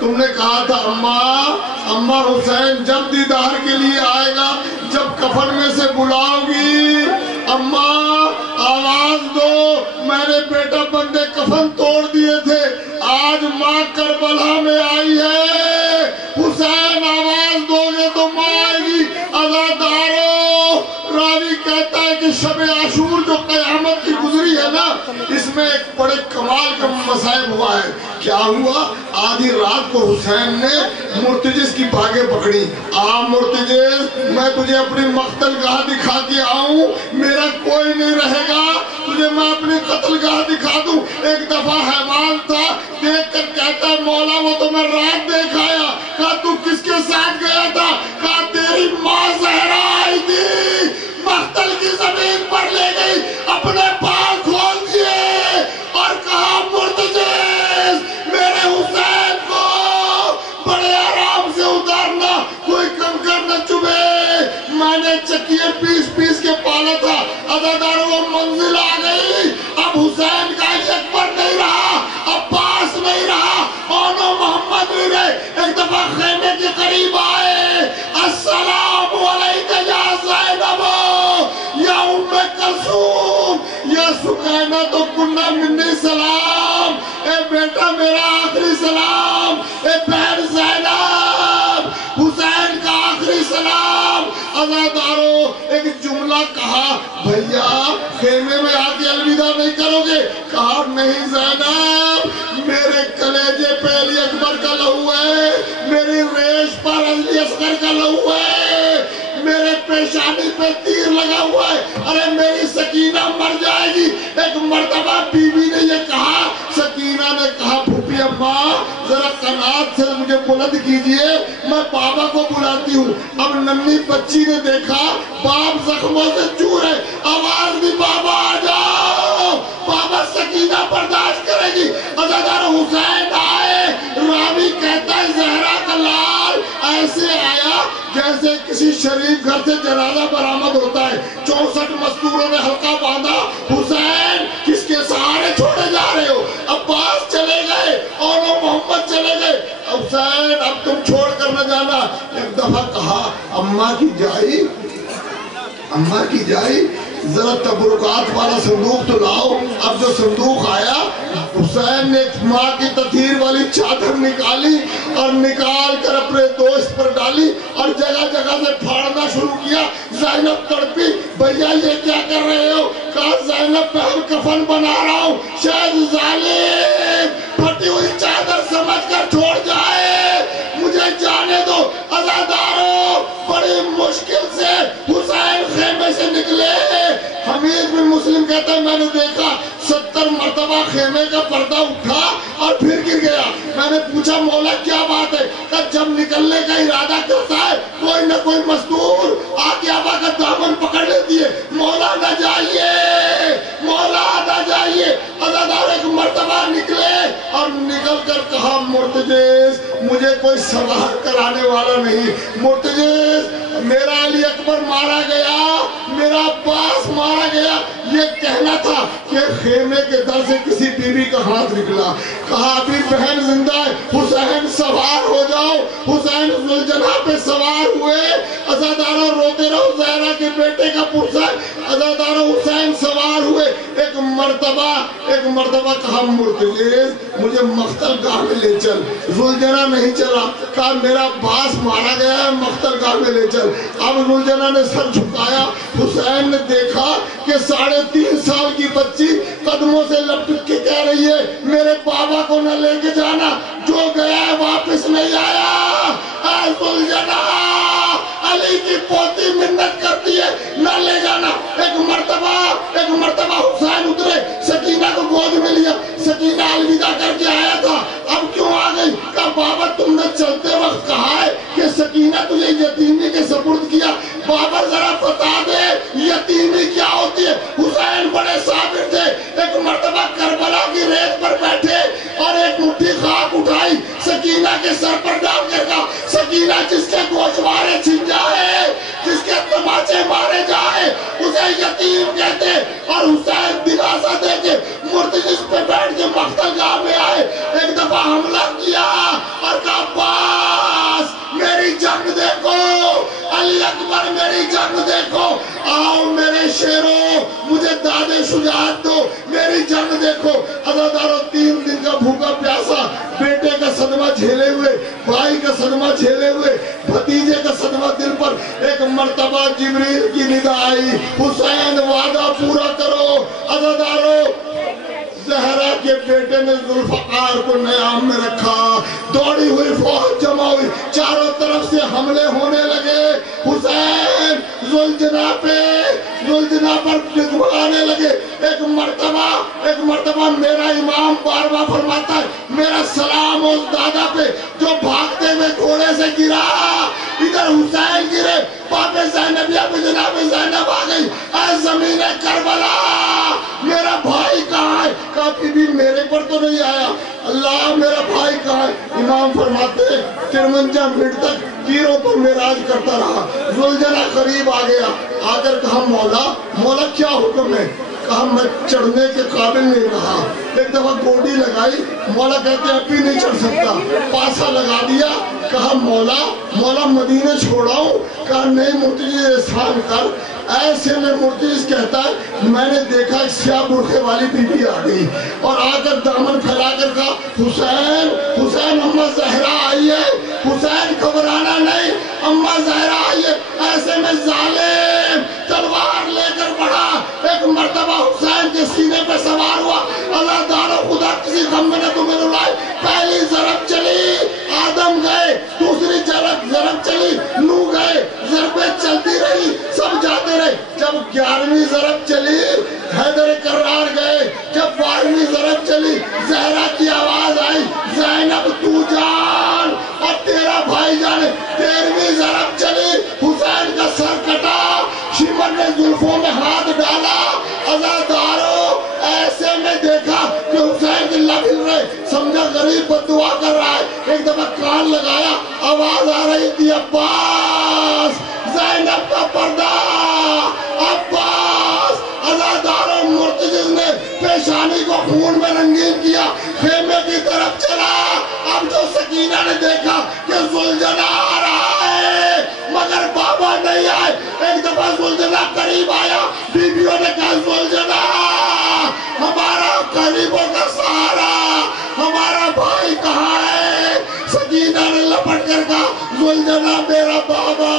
تم نے کہا تھا اماں حسین جب دیدار کے لیے آئے گا، جب کفن میں سے بلاؤ گی، اماں آواز دو، میں نے بیٹا بندے کفن توڑ دیے تھے، آج ماں کربلا میں آئی ہے، حسین آواز دو گے تو ماں آئے گی۔ عزادارو، راوی کہتا ہے کہ شب عاشور جو قیامت کی گزری ہے نا، اس میں ایک بڑے کمال کا مصائب ہوا ہے۔ کیا ہوا؟ آدھی رات کو حسین نے مرتجز کی بھاگیں پکڑی۔ مرتجز، میں تجھے اپنی مقتل گاہ دکھا کے آؤں، میرا کوئی نہیں رہے گا، تجھے میں اپنی قتل گاہ دکھا دوں۔ ایک دفعہ حیوان تھا، دیکھ کر کہتا ہے مولا وہ تو میں رات دیکھ آیا۔ کہا تو کس کے ساتھ گیا تھا؟ کہا تیری ماں زہرا آئی تھی، مقتل کی زمین پر لے گئی، اپنے پاؤں کھول دیے اور کہا مرتجز میرے حسین کو بڑے آرام سے اتارنا، کوئی کنکر نہ چبھے، میں نے چکیے پیس پیس کے پالا تھا۔ عزادارو، وہ منزل آ گئی، اب حسین کا علی اکبر نہیں رہا، عباس نہیں رہا، اونو محمد نہیں رہے۔ ایک دفعہ خیمے کے قریب آئے، السلام علیکہ یا زینب یا ام کلثوم یا سکینہ تو کنہ منی سلام، اے بیٹا میرا آخری سلام، اے بہن زینب حسین کا آخری سلام۔ عزادارو، ایک جملہ کہا، بھیا خیمے میں آ کے الوداع نہیں کرو گے؟ کہا نہیں زینب، میرے کلیجے پہ علی اکبر کا لہو ہے، میری ریش پر علی اصغر کا لہو ہے، میرے پیشانی پہ تیر لگا ہوا ہے، ارے میری سکینہ مر جائے گی۔ ایک مرتبہ بی بی نے یہ کہا، سکینہ نے کہا پھوپھی اماں ذرا قناعت سے مجھے بلند کیجئے، میں بابا کو بلاتی ہوں۔ اب ننھی بچی نے دیکھا باپ زخموں سے چور ہے، آواز دی بابا آ جاؤ، بابا سکینہ برداشت کرے گی۔ عزادار حسین آئے، راوی کہتا ہے زہرا کا لال ایسے آیا جیسے کسی شریف گھر سے جنازہ برآمد ہوتا ہے۔ 64 مستوروں نے حلقہ باندھا، حسین کس کے سہارے چھوڑے جا رہے ہو؟ عباس چلے گئے اور وہ محمد چلے گئے، حسین اب تم چھوڑ کر نہ جانا۔ ایک دفعہ کہا اماں کی جائی ذرا تبرکات والا صندوق تو لاؤ۔ اب جو صندوق آیا، حسین نے ماں کی تطہیر والی چادر نکالی اور نکال کر اپنے دوست پر ڈالی اور جگہ جگہ سے پھاڑنا شروع کیا۔ زینب تڑپی، بھیا یہ کیا کر رہے ہو؟ کہا زینب بہن کفن بنا رہا ہوں، شاید ظالم پھٹی ہوئی چادر سمجھ کر چھوڑ جائے، مجھے جانے دو۔ عزادارو، بڑی مشکل سے حسین خیمے سے نکلے۔ حمید بن مسلم کہتا ہے میں نے دیکھا 70 مرتبہ خیمے کا پردہ اٹھا اور پھر گر گیا۔ میں نے پوچھا مولا کیا بات ہے؟ کہ جب نکلنے کا ارادہ کرتا ہے کوئی نہ کوئی مزدور آگے آبا کا دامن پکڑ لیتی ہے، مولا نہ جائیے، مولا نہ جائیے۔ عزادار ایک مرتبہ نکلے اور نکل کر کہا مرتجز مجھے کوئی سوار کرانے والا نہیں، مرتجز میرا علی اکبر مارا گیا، میرا عباس مارا گیا، یہ کہنا تھا کہ خیمے کے در سے کسی بیوی کا ہاتھ نکلا۔ کہا ابھی بہن زندہ ہے، حسین سوار ہو جاؤ۔ حسین ذوالجناح پہ سوار ہوئے، عزادارہ روتے رہو زہرا کے بیٹے کا پرسہ، عزادارہ حسین سوار ہوئے۔ ایک مرتبہ کہا مرتجز مجھے مقتل گاہ میں لے چل۔ ذوالجناح نہیں چلا، کہا میرا عباس مارا گیا ہے، مقتل گاہ میں لے چل۔ اب ذوالجناح نے سر جھکایا، حسین نے دیکھا کہ 3.5 سال کی بچی قدموں سے لپٹ کے کہہ رہی ہے میرے بابا کو نہ لے کے جانا، جو گیا ہے واپس نہیں آیا۔ اے ذوالجناح، علی کی پوتی منت کرتی ہے نہ لے جانا۔ ایک مرتبہ حسین اترے، سکینہ کو گود میں لیا، سکینہ الوداع کر کے آیا تھا، اب کیوں آ گئی؟ کہا بابا تم نے چلتے وقت کہا ہے کہ سکینہ تجھے یتیمی کے سپرد کیا، بابا ذرا بتا دے یتیمی کیا ہوتی ہے۔ حسین بڑے صابر تھے، ایک مرتبہ کربلا کی ریت پر بیٹھے اور ایک مٹھی خاک اٹھائی، سکینہ کے سر پر ڈال کر کہا سکینہ جس کے گوشوارے چھن جائے، جس کے تماچے مارے جائے اسے یتیم کہتے۔ اور حسین دلاسا دے کے مرتجز پہ بیٹھ کے مقتل گاہ میں آئے، ایک دفعہ حملہ کیا اور کہا شیروں مجھے داد شجاعت دو، میری جنگ دیکھو۔ عزادارو 3 دن کا بھوکا پیاسا، بیٹے کا صدمہ جھیلے ہوئے، بھائی کا صدمہ جھیلے ہوئے، بھتیجے کا صدمہ دل پر، ایک مرتبہ جبریل کی ندا آئی، حسین وعدہ پورا کرو۔ عزادارو زہرا کے بیٹے نے ذوالفقار کو نیام میں رکھا، دوڑی ہوئی فوج جمع ہوئی، چاروں طرف سے حملے ہونے لگے، حسین زلجنا پر ڈگمگانے لگے۔ ایک مرتبہ میرا امام بار بار فرماتا ہے، میرا سلام اس دادا پہ جو بھاگتے ہوئے گھوڑے سے گرا، ادھر حسین گرے، باپ زینبیہ پہ جناب زینب آ گئی، اے زمین کربلا میرا بھائی کہاں ہے؟ کافی بھی میرے پر تو نہیں آیا، اللہ میرا بھائی کہاں ہے؟ امام فرماتے 53 منٹ تک تیروں پر معراج کرتا رہا۔ زلجنا قریب آ گیا، آ کر کہا مولا کیا حکم ہے؟ کہا میں چڑھنے کے قابل نہیں رہا۔ ایک دفعہ گوڈی لگائی، مولا کہتے ہیں اب بھی نہیں چڑھ سکتا، پاسا لگا دیا، کہا مولا مدینہ چھوڑاؤں؟ کہا نہیں مرتضی احسان کر۔ ایسے میں مرتضی کہتا ہے میں نے دیکھا ایک سیاہ برقعے والی بی بی آ گئی اور آ کر دامن پھیلا کر کہا حسین اماں زہرا آئی ہے، حسین گھبرانا نہیں، اماں زہرا آئی ہے۔ ایسے میں ظالم تلوار لے کر بڑھا، ایک مرتبہ حسین کے سینے پہ سوار ہوا، اللہ دارو خدا کسی غم میں نہ تمہیں رلائے۔ پہلی ضرب چلی، آدم گئے، دوسری ضرب چلی، نو گئے، ضربیں چلتی رہی، سب جاتے رہے۔ جب 11ویں ضرب چلی حیدر کرار گئے، جب 12ویں ضرب چلی زہرا کی آواز آئی زینب تو جان اور تیرا بھائی جانے۔ 13ویں ضرب چلی، حسین کا سر کٹا، شمر نے زلفوں میں ہاتھ ڈالا۔ عزادارو ایسے میں دیکھا کہ حسین کی لب ہل رہے، سمجھا غریب بد دعا کر رہا ہے۔ ایک دفعہ کان لگایا، آواز آ رہی تھی عباس، زینب کا پردہ، عباس۔ عزادارو مرتضی نے پیشانی کو خون میں رنگین کیا، خیمے کی طرف چلا۔ اب جو سکینہ نے دیکھا کہ زلجنا آ رہا ہے مگر بابا نہیں آئے، ایک دفعہ زلجنا قریب آیا، بیویوں نے کہا زلجنا ہمارا قریبوں کا سہارا، ہمارا بھائی کہاں ہے؟ سکینہ نے لپٹ کر کہا زلجنا میرا بابا